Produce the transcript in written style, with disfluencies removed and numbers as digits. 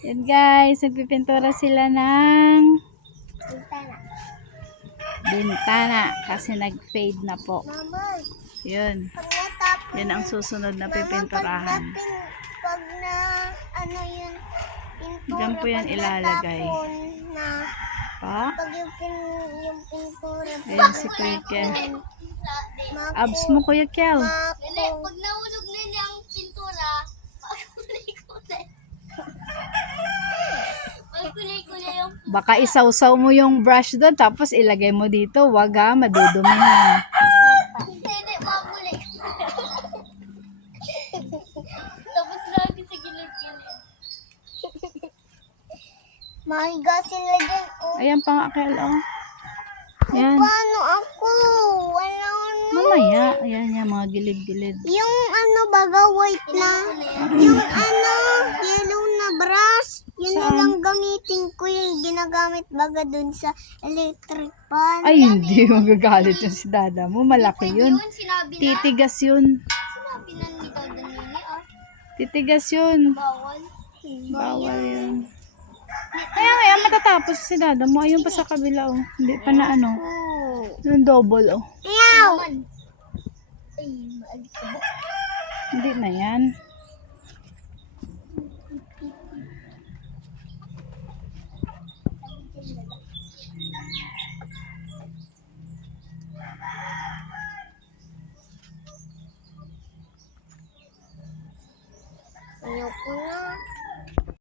Yan guys, nagpipintura sila ng bintana kasi nag-fade na po. Yun. Yan ang susunod na pipinturahan. Pag na, ano yun, pintura, Diyan po yan ilalagay. Pa? Pag yung pintura. Ayan si Kuya Kel. Abs mo Kuya Kel. Pag nahulog na niya ang pintura, kulay-kulay. Kulay-kulay yung... Baka isawsaw mo yung brush doon tapos ilagay mo dito. Wag ha, madudumihan. Hindi, mamuli. Tapos lagi sa gilid-gilid. Mahiga sila dyan. Ayan pa nga Kel, oh. Yan. Paano ako? Wala Mamaya. Ayan yan, mga gilid-gilid. yung ano baga white na, yung ano, yellow na brush, yun na Saan? lang gamitin ko yung ginagamit baga dun sa electric pan. Ay, hindi magagalit yung si dada mo. Malaki yun. Sinabi Titigas yun. sinabi na ni Dada Nini, Titigas yun. bawal. Bawal yun. Kaya nga, matatapos si dada mo. Ayun pa sa kabila, oh. Hindi pa na ano. Yung double, oh. Ayaw! Ay, maalit ka ba? Hindi na yan.